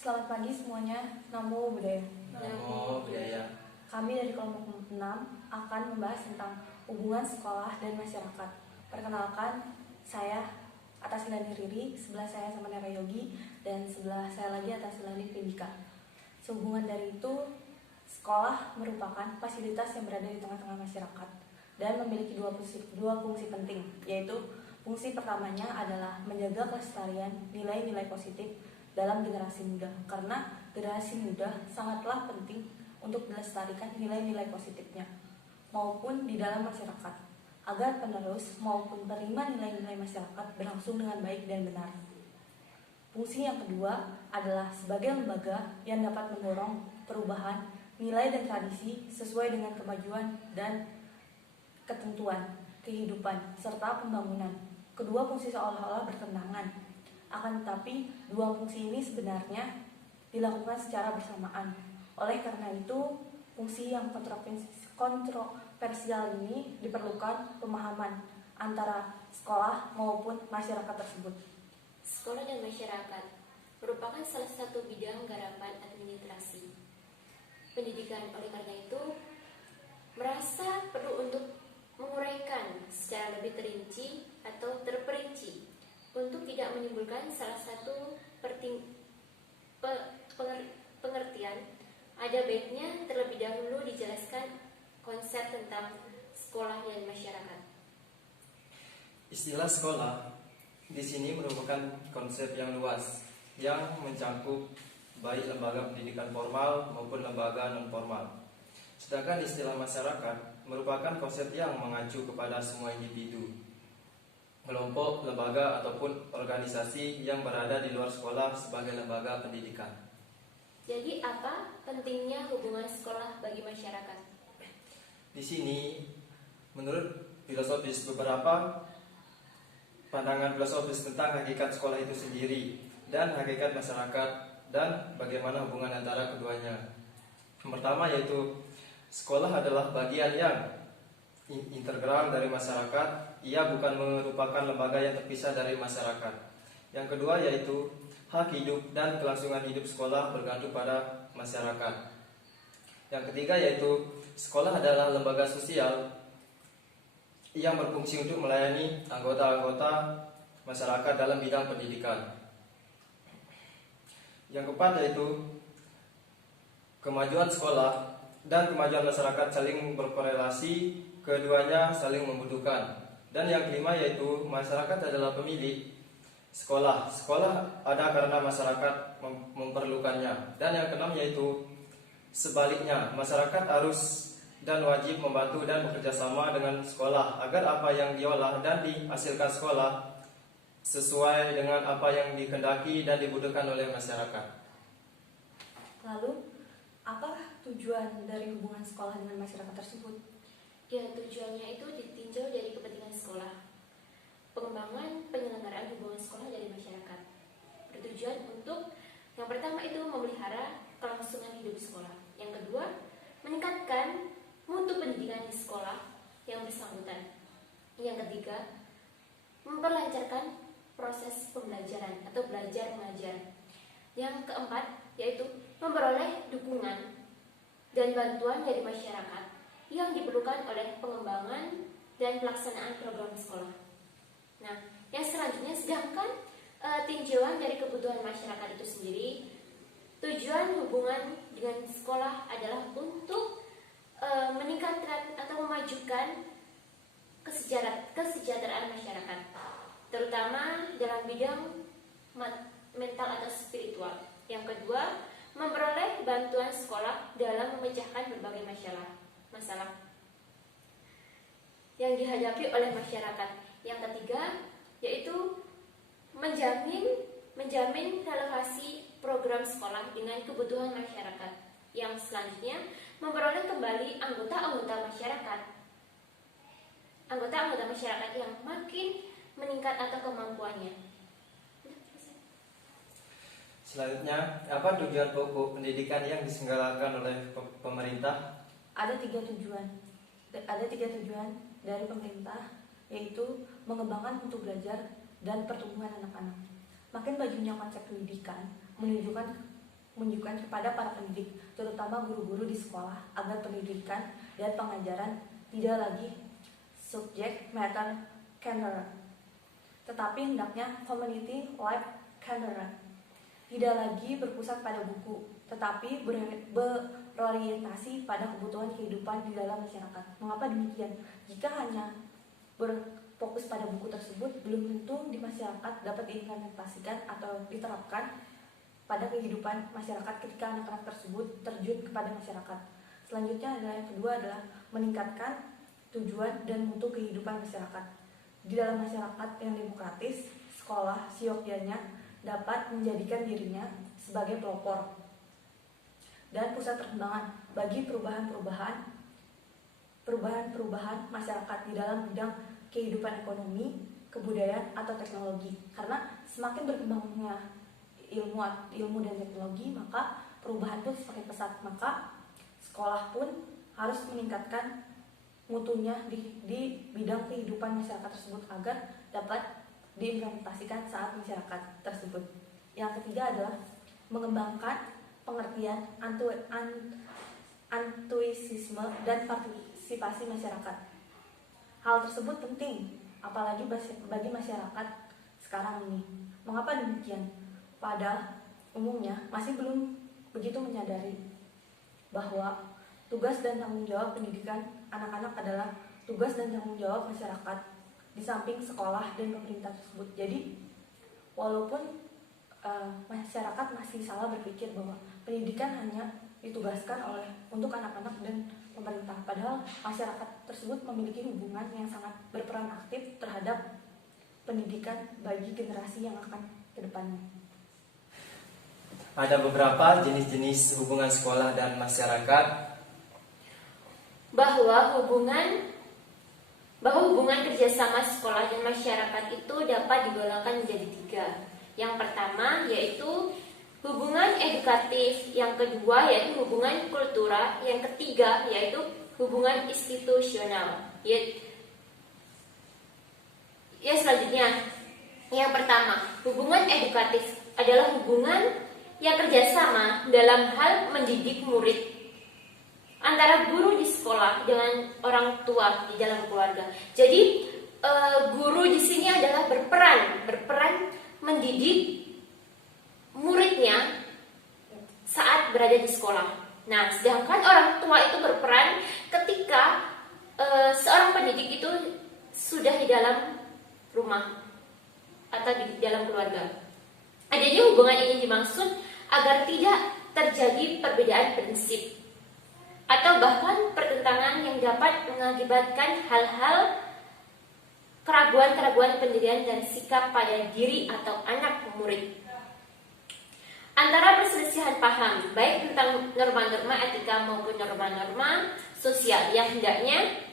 Selamat pagi semuanya. Namo Buddhaya. Namo Buddhaya. Kami dari kelompok 6 akan membahas tentang hubungan sekolah dan masyarakat. Perkenalkan, saya Atasilani Riri, sebelah saya sama Nera Yogi, dan sebelah saya lagi Atasilani Pindika. Sehubungan dari itu, sekolah merupakan fasilitas yang berada di tengah-tengah masyarakat dan memiliki dua fungsi penting, yaitu fungsi pertamanya adalah menjaga kelestarian nilai-nilai positif dalam generasi muda, karena generasi muda sangatlah penting untuk melestarikan nilai-nilai positifnya maupun di dalam masyarakat, agar penerus maupun penerima nilai-nilai masyarakat berlangsung dengan baik dan benar. Fungsi yang kedua adalah sebagai lembaga yang dapat mendorong perubahan nilai dan tradisi sesuai dengan kemajuan dan ketentuan kehidupan serta pembangunan. Kedua fungsi seolah-olah bertentangan, akan tetapi dua fungsi ini sebenarnya dilakukan secara bersamaan. Oleh karena itu, fungsi yang kontroversial ini diperlukan pemahaman antara sekolah maupun masyarakat tersebut. Sekolah dan masyarakat merupakan salah satu bidang garapan administrasi pendidikan. Oleh karena itu, merasa perlu untuk menguraikan secara lebih terinci atau terperinci untuk tidak menimbulkan salah satu pengertian. Ada baiknya terlebih dahulu dijelaskan konsep tentang sekolah dan masyarakat. Istilah sekolah di sini merupakan konsep yang luas yang mencakup baik lembaga pendidikan formal maupun lembaga non formal. Sedangkan istilah masyarakat merupakan konsep yang mengacu kepada semua individu, kelompok, lembaga ataupun organisasi yang berada di luar sekolah sebagai lembaga pendidikan. Jadi apa pentingnya hubungan sekolah bagi masyarakat? Di sini menurut filosofis beberapa pandangan filosofis tentang hakikat sekolah itu sendiri dan hakikat masyarakat dan bagaimana hubungan antara keduanya. Yang pertama yaitu sekolah adalah bagian yang integral dari masyarakat. Ia bukan merupakan lembaga yang terpisah dari masyarakat. Yang kedua yaitu hak hidup dan kelangsungan hidup sekolah bergantung pada masyarakat. Yang ketiga yaitu sekolah adalah lembaga sosial yang berfungsi untuk melayani anggota-anggota masyarakat dalam bidang pendidikan. Yang keempat yaitu kemajuan sekolah dan kemajuan masyarakat saling berkorelasi, keduanya saling membutuhkan. Dan yang kelima yaitu masyarakat adalah pemilik sekolah. Sekolah ada karena masyarakat memerlukannya. Dan yang keenam yaitu sebaliknya, masyarakat harus dan wajib membantu dan bekerja sama dengan sekolah agar apa yang diolah dan dihasilkan sekolah sesuai dengan apa yang dikehendaki dan dibutuhkan oleh masyarakat. Lalu, apa tujuan dari hubungan sekolah dengan masyarakat tersebut? Ya, tujuannya itu ditinjau dari kepentingan sekolah. Pengembangan penyelenggaraan hubungan sekolah dari masyarakat bertujuan untuk yang pertama itu memelihara kelangsungan hidup sekolah. Yang kedua, meningkatkan mutu pendidikan di sekolah yang bersangkutan. Yang ketiga, memperlancarkan proses pembelajaran atau belajar mengajar. Yang keempat, yaitu memperoleh dukungan dan bantuan dari masyarakat yang diperlukan oleh pengembangan dan pelaksanaan program sekolah. Nah, yang selanjutnya sedangkan tinjauan dari kebutuhan masyarakat itu sendiri, tujuan hubungan dengan sekolah adalah untuk meningkatkan atau memajukan kesejahteraan masyarakat, terutama dalam bidang mental atau spiritual. Yang kedua, memperoleh bantuan sekolah dalam memecahkan berbagai masalah yang dihadapi oleh masyarakat. Yang ketiga, yaitu menjamin relevasi program sekolah dengan kebutuhan masyarakat. Yang selanjutnya, memperoleh kembali anggota-anggota masyarakat yang makin meningkat atau kemampuannya. Selanjutnya, apa tujuan pokok pendidikan yang diselenggarakan oleh pemerintah? Ada tiga tujuan dari pemerintah, yaitu mengembangkan mutu belajar dan pertumbuhan anak-anak. Makin bajunya konsep pendidikan menunjukkan menunjukkan kepada para pendidik, terutama guru-guru di sekolah, agar pendidikan dan pengajaran tidak lagi subject matter centered, tetapi hendaknya community life centered. Tidak lagi berpusat pada buku, tetapi berorientasi pada kebutuhan kehidupan di dalam masyarakat. Mengapa demikian? Jika hanya berfokus pada buku tersebut, belum tentu di masyarakat dapat diimplementasikan atau diterapkan pada kehidupan masyarakat ketika anak-anak tersebut terjun kepada masyarakat. Selanjutnya adalah yang kedua adalah meningkatkan tujuan dan mutu kehidupan masyarakat. Di dalam masyarakat yang demokratis, sekolah siokianya dapat menjadikan dirinya sebagai pelopor dan pusat perkembangan bagi perubahan masyarakat di dalam bidang kehidupan ekonomi, kebudayaan, atau teknologi. Karena semakin berkembangnya ilmu dan teknologi, maka perubahan pun semakin pesat. Maka sekolah pun harus meningkatkan mutunya di bidang kehidupan masyarakat tersebut agar dapat diimplementasikan saat masyarakat tersebut. Yang ketiga adalah mengembangkan pengertian antusiasme dan partisipasi masyarakat. Hal tersebut penting, apalagi bagi masyarakat sekarang ini. Mengapa demikian? Pada umumnya masih belum begitu menyadari bahwa tugas dan tanggung jawab pendidikan anak-anak adalah tugas dan tanggung jawab masyarakat di samping sekolah dan pemerintah tersebut. Jadi walaupun masyarakat masih salah berpikir bahwa pendidikan hanya ditugaskan untuk anak-anak dan pemerintah, padahal masyarakat tersebut memiliki hubungan yang sangat berperan aktif terhadap pendidikan bagi generasi yang akan ke depannya. Ada beberapa jenis-jenis hubungan sekolah dan masyarakat. Bahwa hubungan kerjasama sekolah dan masyarakat itu dapat digolongkan menjadi 3. Yang pertama yaitu hubungan edukatif, yang kedua yaitu hubungan kultural, yang ketiga yaitu hubungan institusional. Selanjutnya, yang pertama, hubungan edukatif adalah hubungan yang kerjasama dalam hal mendidik murid antara guru di sekolah dengan orang tua di dalam keluarga. Jadi guru di sini adalah berperan mendidik muridnya saat berada di sekolah. Nah, sedangkan orang tua itu berperan ketika seorang pendidik itu sudah di dalam rumah atau di dalam keluarga. Adanya hubungan ini dimaksud agar tidak terjadi perbedaan prinsip atau bahkan pertentangan yang dapat mengakibatkan hal-hal keraguan-keraguan pendirian dan sikap pada diri atau anak murid. Antara perselisihan paham baik tentang norma-norma etika maupun norma-norma sosial yang hendaknya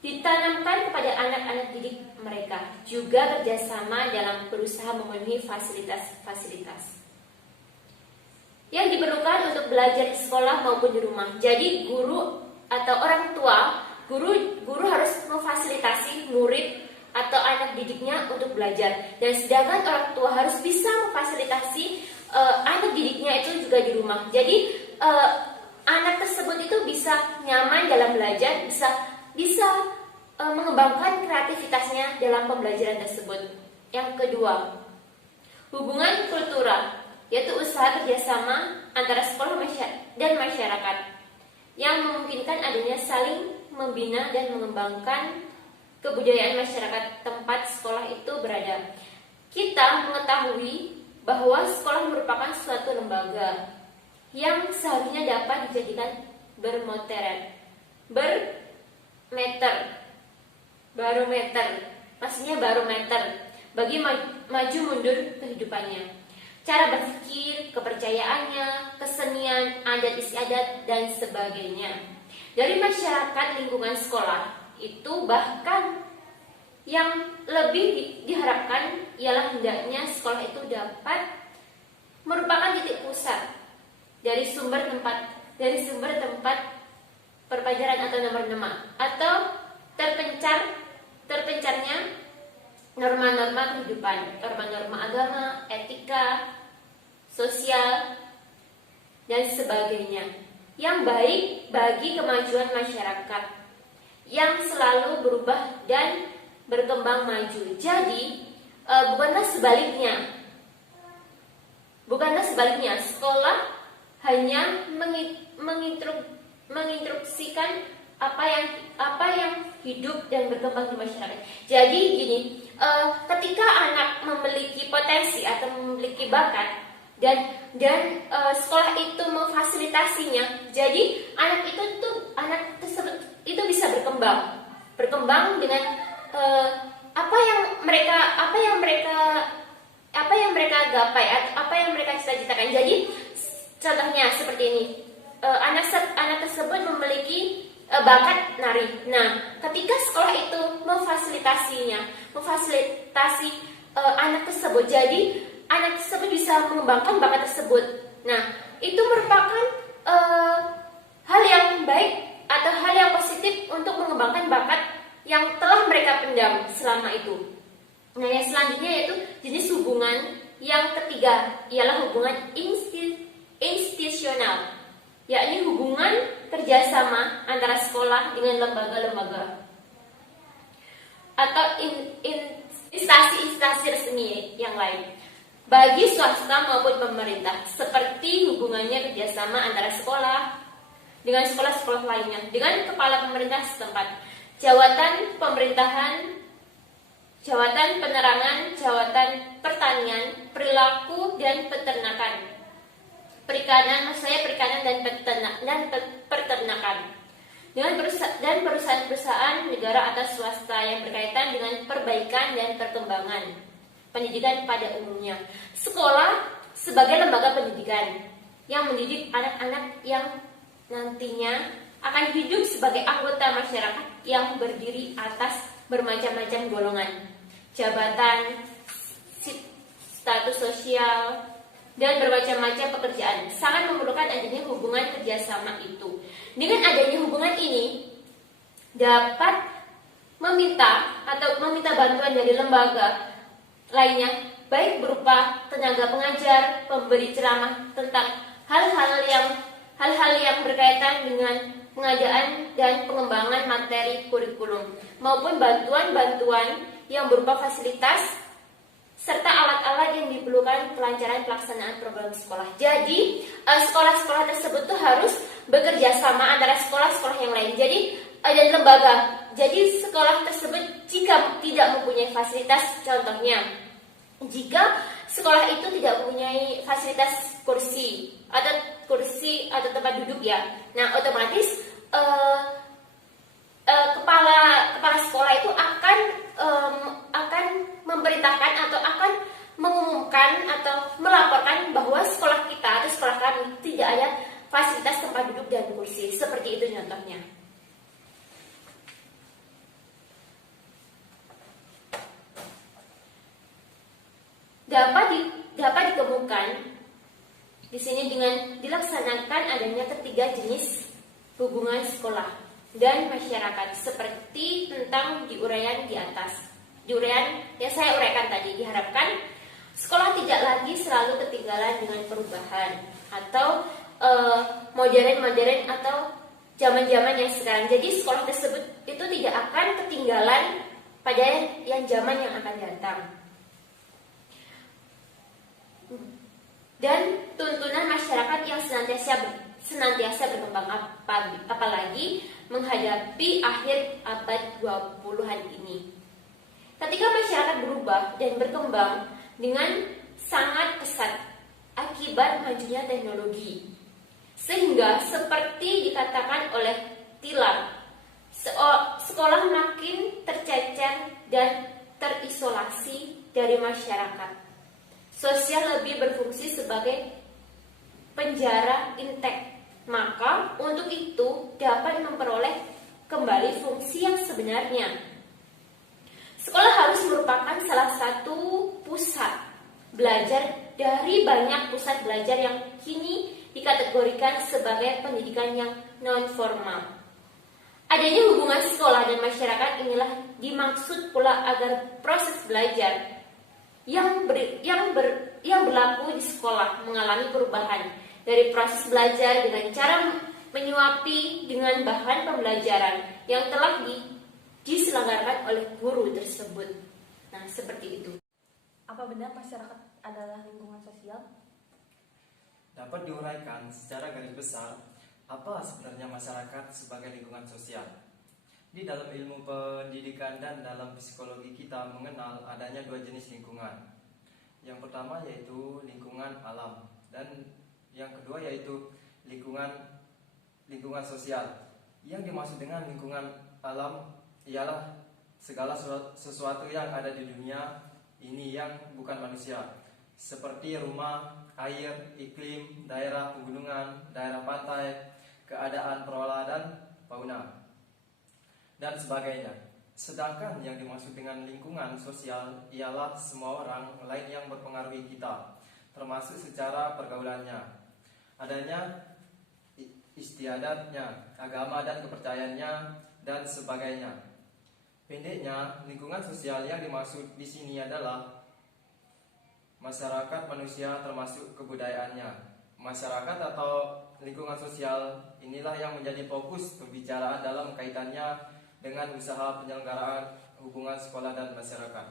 ditanamkan kepada anak-anak didik mereka, juga kerjasama dalam berusaha memenuhi fasilitas-fasilitas yang diperlukan untuk belajar di sekolah maupun di rumah. Jadi guru atau orang tua, guru harus memfasilitasi murid atau anak didiknya untuk belajar, dan sedangkan orang tua harus bisa memfasilitasi anak didiknya itu juga di rumah. Jadi anak tersebut itu bisa nyaman dalam belajar, bisa mengembangkan kreativitasnya dalam pembelajaran tersebut. Yang kedua, hubungan kultural, yaitu usaha kerjasama antara sekolah dan masyarakat yang memungkinkan adanya saling membina dan mengembangkan kebudayaan masyarakat tempat sekolah itu berada. Kita mengetahui bahwa sekolah merupakan suatu lembaga yang seharusnya dapat dijadikan barometer bagi maju mundur kehidupannya, cara berpikir, kepercayaannya, kesenian, adat istiadat, dan sebagainya. Dari masyarakat lingkungan sekolah itu bahkan yang lebih diharapkan ialah hendaknya sekolah itu dapat merupakan titik pusat dari sumber tempat perpelajaran atau norma-norma atau terpencarnya norma-norma kehidupan, norma-norma agama, etika, sosial, dan sebagainya, yang baik bagi kemajuan masyarakat, yang selalu berubah dan berkembang maju. Jadi, bukanlah sebaliknya, sekolah hanya menginstruksikan apa yang hidup dan berkembang di masyarakat. Jadi gini, ketika anak memiliki potensi atau memiliki bakat dan sekolah itu memfasilitasinya, jadi anak tersebut itu bisa berkembang dengan apa yang mereka gapai atau apa yang mereka cita-citakan. Jadi contohnya seperti ini, anak tersebut memiliki bakat nari. Nah, ketika sekolah itu memfasilitasi anak tersebut, jadi anak tersebut bisa mengembangkan bakat tersebut. Nah, itu merupakan hal yang baik atau hal yang positif untuk mengembangkan bakat yang telah mereka pendam selama itu. Nah, yang selanjutnya yaitu jenis hubungan yang ketiga ialah hubungan institusional, yakni hubungan kerjasama antara sekolah dengan lembaga-lembaga atau instansi-instansi resmi yang lain, bagi swasta maupun pemerintah, seperti hubungannya kerjasama antara sekolah dengan sekolah-sekolah lainnya, dengan kepala pemerintah setempat, jawatan pemerintahan, jawatan penerangan, jawatan pertanian, perilaku dan peternakan, perikanan dan peternakan, dengan perusahaan-perusahaan negara atau swasta yang berkaitan dengan perbaikan dan perkembangan pendidikan pada umumnya. Sekolah sebagai lembaga pendidikan yang mendidik anak-anak yang nantinya akan hidup sebagai anggota masyarakat yang berdiri atas bermacam-macam golongan, jabatan, status sosial, dan bermacam-macam pekerjaan. Sangat memerlukan adanya hubungan kerjasama itu. Dengan adanya hubungan ini, dapat meminta bantuan dari lembaga lainnya, baik berupa tenaga pengajar, pemberi ceramah tentang hal-hal yang berkaitan dengan pengadaan dan pengembangan materi kurikulum, maupun bantuan-bantuan yang berupa fasilitas serta alat-alat yang diperlukan kelancaran pelaksanaan program sekolah. Jadi sekolah-sekolah tersebut tuh harus bekerja sama antara sekolah-sekolah yang lain. Jadi dan lembaga. Jadi sekolah tersebut jika tidak mempunyai fasilitas, contohnya jika sekolah itu tidak mempunyai fasilitas kursi atau tempat duduk ya, nah otomatis kepala sekolah itu akan memberitakan atau akan mengumumkan atau melaporkan bahwa sekolah kita atau sekolah kami tidak ada fasilitas tempat duduk dan kursi. Seperti itu contohnya. Dapat ditemukan di sini dengan dilaksanakan adanya ketiga jenis hubungan sekolah dan masyarakat, seperti tentang diuraian di atas. Diuraian yang saya uraikan tadi, diharapkan sekolah tidak lagi selalu ketinggalan dengan perubahan atau modern atau zaman-zaman yang sekarang. Jadi sekolah tersebut itu tidak akan ketinggalan pada yang zaman yang akan datang. Dan tuntunan masyarakat yang senantiasa berkembang, apalagi menghadapi akhir abad 20-an ini. Ketika masyarakat berubah dan berkembang dengan sangat pesat akibat majunya teknologi, sehingga seperti dikatakan oleh Tiller, sekolah makin tercecer dan terisolasi dari masyarakat. Sosial lebih berfungsi sebagai penjara intek. Maka untuk itu dapat memperoleh kembali fungsi yang sebenarnya. Sekolah harus merupakan salah satu pusat belajar dari banyak pusat belajar yang kini dikategorikan sebagai pendidikan yang non-formal. Adanya hubungan sekolah dan masyarakat inilah dimaksud pula agar proses belajar yang berlaku di sekolah mengalami perubahan dari proses belajar dengan cara menyuapi dengan bahan pembelajaran yang telah diselenggarakan oleh guru tersebut. Nah, seperti itu. Apa benar masyarakat adalah lingkungan sosial? Dapat diuraikan secara garis besar apa sebenarnya masyarakat sebagai lingkungan sosial. Di dalam ilmu pendidikan dan dalam psikologi kita mengenal adanya dua jenis lingkungan. Yang pertama yaitu lingkungan alam dan yang kedua yaitu lingkungan sosial. Yang dimaksud dengan lingkungan alam ialah segala sesuatu yang ada di dunia ini yang bukan manusia, seperti rumah, air, iklim, daerah pegunungan, daerah pantai, keadaan flora dan fauna, dan sebagainya. Sedangkan yang dimaksud dengan lingkungan sosial ialah semua orang lain yang mempengaruhi kita, termasuk secara pergaulannya, adanya istiadatnya, agama dan kepercayaannya, dan sebagainya. Pendeknya, lingkungan sosial yang dimaksud di sini adalah masyarakat manusia termasuk kebudayaannya. Masyarakat atau lingkungan sosial inilah yang menjadi fokus pembicaraan dalam kaitannya dengan usaha penyelenggaraan hubungan sekolah dan masyarakat.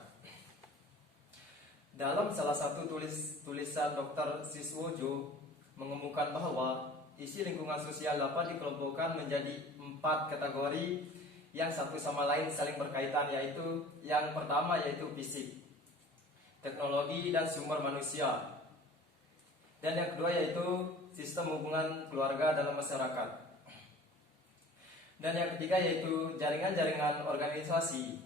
Dalam salah satu tulisan Dr. Siswojo mengemukakan bahwa isi lingkungan sosial dapat dikelompokkan menjadi 4 kategori yang satu sama lain saling berkaitan, yaitu yang pertama yaitu fisik, teknologi dan sumber manusia, dan yang kedua yaitu sistem hubungan keluarga dalam masyarakat. Dan yang ketiga yaitu jaringan-jaringan organisasi.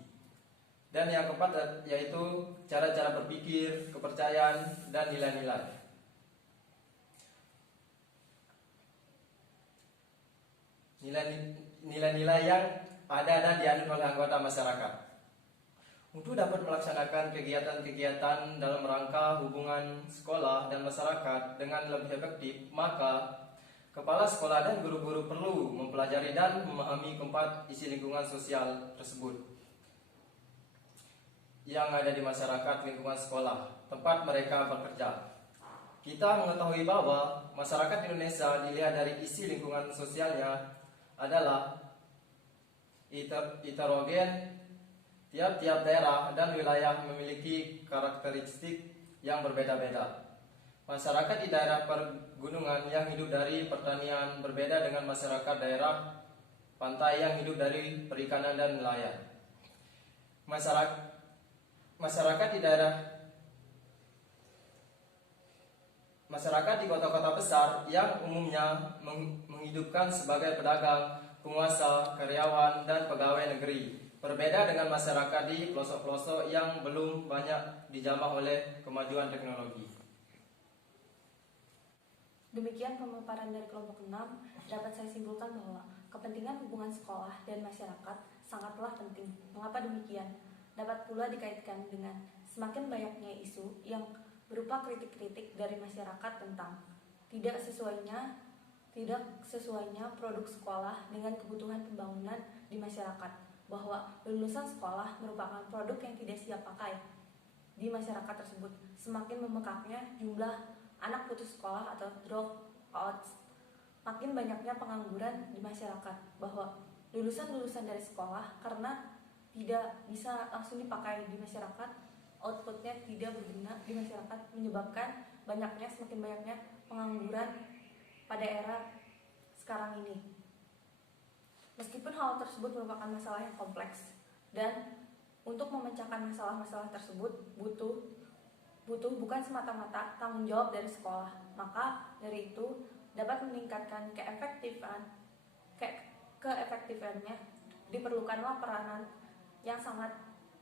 Dan yang keempat yaitu cara-cara berpikir, kepercayaan, dan nilai-nilai. Nilai-nilai yang ada dan dianut oleh anggota masyarakat. Untuk dapat melaksanakan kegiatan-kegiatan dalam rangka hubungan sekolah dan masyarakat dengan lebih efektif, maka kepala sekolah dan guru-guru perlu mempelajari dan memahami keempat isi lingkungan sosial tersebut yang ada di masyarakat lingkungan sekolah, tempat mereka bekerja. Kita mengetahui bahwa masyarakat Indonesia dilihat dari isi lingkungan sosialnya adalah heterogen. Tiap-tiap daerah dan wilayah memiliki karakteristik yang berbeda-beda. Masyarakat di daerah pergunungan yang hidup dari pertanian berbeda dengan masyarakat daerah pantai yang hidup dari perikanan dan nelayan. Masyarakat di kota-kota besar yang umumnya menghidupkan sebagai pedagang, penguasa, karyawan, dan pegawai negeri, berbeda dengan masyarakat di pelosok-pelosok yang belum banyak dijamah oleh kemajuan teknologi. Demikian pemaparan dari kelompok 6. Dapat saya simpulkan bahwa kepentingan hubungan sekolah dan masyarakat sangatlah penting. Mengapa demikian? Dapat pula dikaitkan dengan semakin banyaknya isu yang berupa kritik-kritik dari masyarakat tentang tidak sesuainya produk sekolah dengan kebutuhan pembangunan di masyarakat, bahwa lulusan sekolah merupakan produk yang tidak siap pakai di masyarakat tersebut. Semakin membengkaknya jumlah anak putus sekolah atau dropouts, makin banyaknya pengangguran di masyarakat, bahwa lulusan-lulusan dari sekolah karena tidak bisa langsung dipakai di masyarakat, outputnya tidak berguna di masyarakat, menyebabkan semakin banyaknya pengangguran pada era sekarang ini. Meskipun hal tersebut merupakan masalah yang kompleks, dan untuk memecahkan masalah-masalah tersebut butuh bukan semata-mata tanggung jawab dari sekolah. Maka dari itu dapat meningkatkan keefektifannya diperlukanlah peranan yang sangat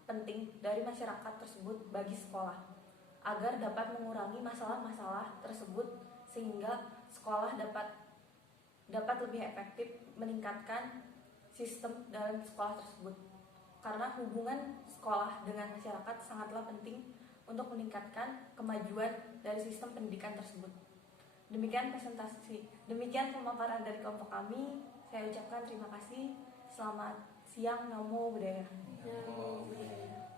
penting dari masyarakat tersebut bagi sekolah, agar dapat mengurangi masalah-masalah tersebut sehingga sekolah dapat lebih efektif meningkatkan sistem dalam sekolah tersebut. Karena hubungan sekolah dengan masyarakat sangatlah penting untuk meningkatkan kemajuan dari sistem pendidikan tersebut. Demikian pemaparan dari kelompok kami. Saya ucapkan terima kasih. Selamat siang, Namo Buddhaya. Namo Buddhaya.